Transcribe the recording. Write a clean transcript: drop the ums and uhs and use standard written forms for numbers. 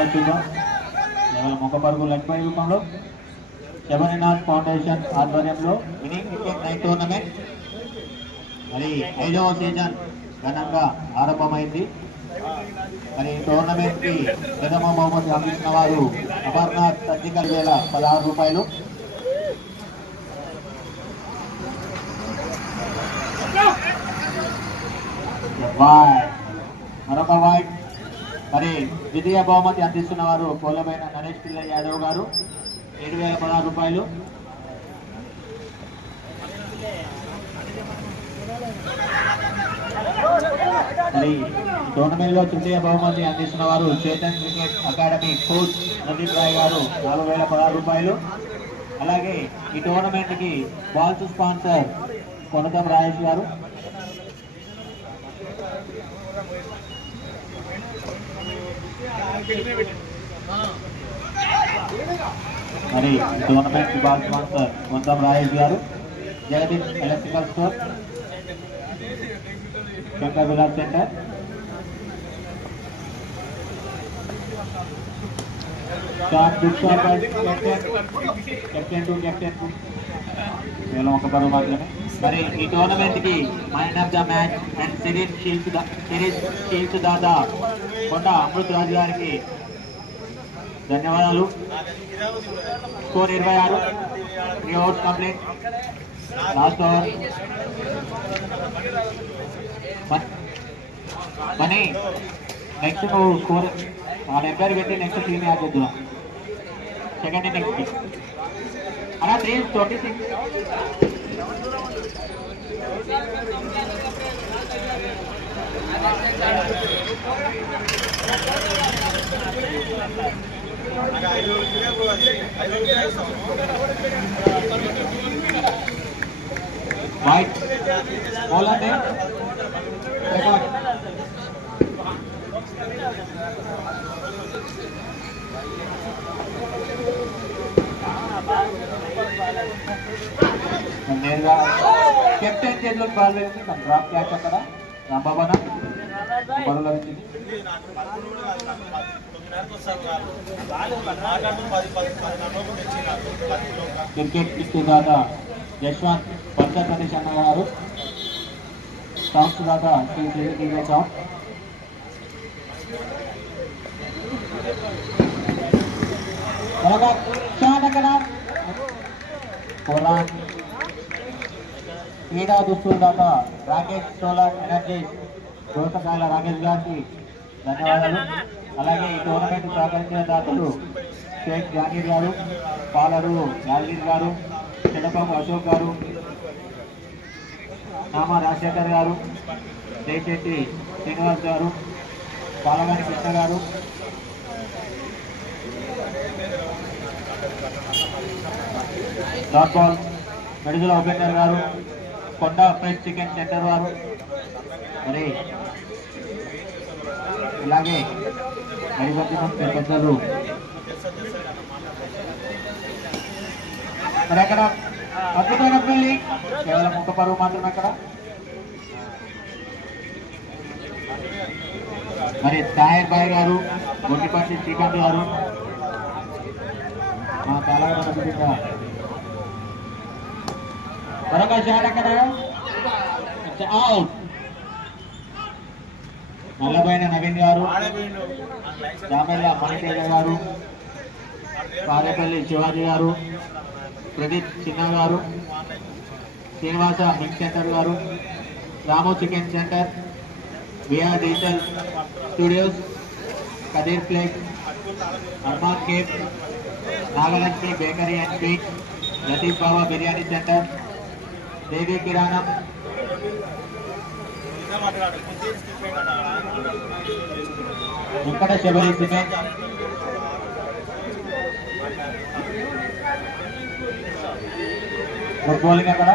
ఒకసారి చూద్దాం. కేవలం ఒక పరుగు లెక్క రూపంలో శబరినాథ్ ఫౌండేషన్ ఆధ్వర్యంలో ఇన్నింగ్ క్రికెట్ నైట్ టోర్నమెంట్ మరి 5వ సీజన్ ఘనంగా ఆరంభమైంది. మరి టోర్నమెంట్ కి ప్రథమ బహుమతి అందించిన వారు అమర్నాథ్ సర్జికల్ వేల ₹16. మరొక వైట్. మరి ద్వితీయ బహుమతి అందిస్తున్న వారు కోలమైన నరేష్ పిల్ల యాదవ్ గారు ₹7,016. మరి టోర్నమెంట్ లో తృతీయ బహుమతి అందిస్తున్న వారు Chetan cricket academy coach Naveen Rai గారు ₹4,016. అలాగే ఈ టోర్నమెంట్ కి బాల్స్ స్పాన్సర్ కొనతం రాజేష్ గారు. మరి tournament ball sponsor Konatham Rajesh గారు. Jagadish electrical store, Shankar Vilas centre, ఒక పరువు మాత్రమే. మరి ఈ టోర్నమెంట్ కి man of the match and series shields Dada Konda Amrit Raju గారికి ధన్యవాదాలు. Score 26. 3 overs complete. Last over. Mani next నువ్వు స్కోర్ ఆ నెంబర్ పెట్టి నెక్స్ట్ టీమ్ యాడ్ చేద్దాం. సెకండ్ ఇన్నింగ్స్ అలా 3:26. Wait bowler name record. నేరుగా కెప్టెన్ చేతిలోకి బాల్ వేసి డ్రాప్ క్యాచ్ అక్కడ రాంబాబన బరువు లభించింది. క్రికెట్ పిచ్చి దాదా యశ్వంత్ పంచర్ ప్రదేశ్ అన్న గారు. సాంగ్స్ దాదా సాంగ్. క్రీడా దుస్తుల దాత రాకేష్ సోలార్ ఎనర్జీస్ దోసకాయల రాకేష్ గారికి ధన్యవాదాలు. అలాగే ఈ టోర్నమెంట్ సహకరించిన దాతలు షేక్ జానీర్ గారు, పాలరు యాదగిరి గారు, చెడపం అశోక్ గారు, నామా రాజశేఖర్ గారు, జయశెట్టి శ్రీనివాస్ గారు, పాలగాని కృష్ణ గారు, డాట్ బాల్ మెడికల్ ఆఫీసర్ గారు, కొండ ఫ్రెష్ చికెన్ సెంటర్ వారు, మరి ఇలాగే పెద్దలు మరి అక్కడ అద్భుతమైన పెళ్లి కేవలం ఒక పరువు మాత్రమే అక్కడ. మరి తాయర్ బాయ్ గారు, గొడ్డిపట్టి శ్రీకాంత్ గారు, చాలా మరొక షాట్ అక్కడ అవుట్. నల్లబైన నవీన్ గారు, జామెల్ల మణితేజ గారు, పారేపల్లి శివాజీ గారు, ప్రదీప్ చిన్న గారు, శ్రీనివాస మిల్క్ సెంటర్ గారు, Ramu chicken centre, VR digital studios, Kadir flexes, Arman కేప్, Nagalakshmi bakery and sweet, Latif Baba biryani centre, Devi కిరాణం, ఇక్కడ శబరి సిమెంట్, గుడ్ బౌలింగ్ అక్కడ.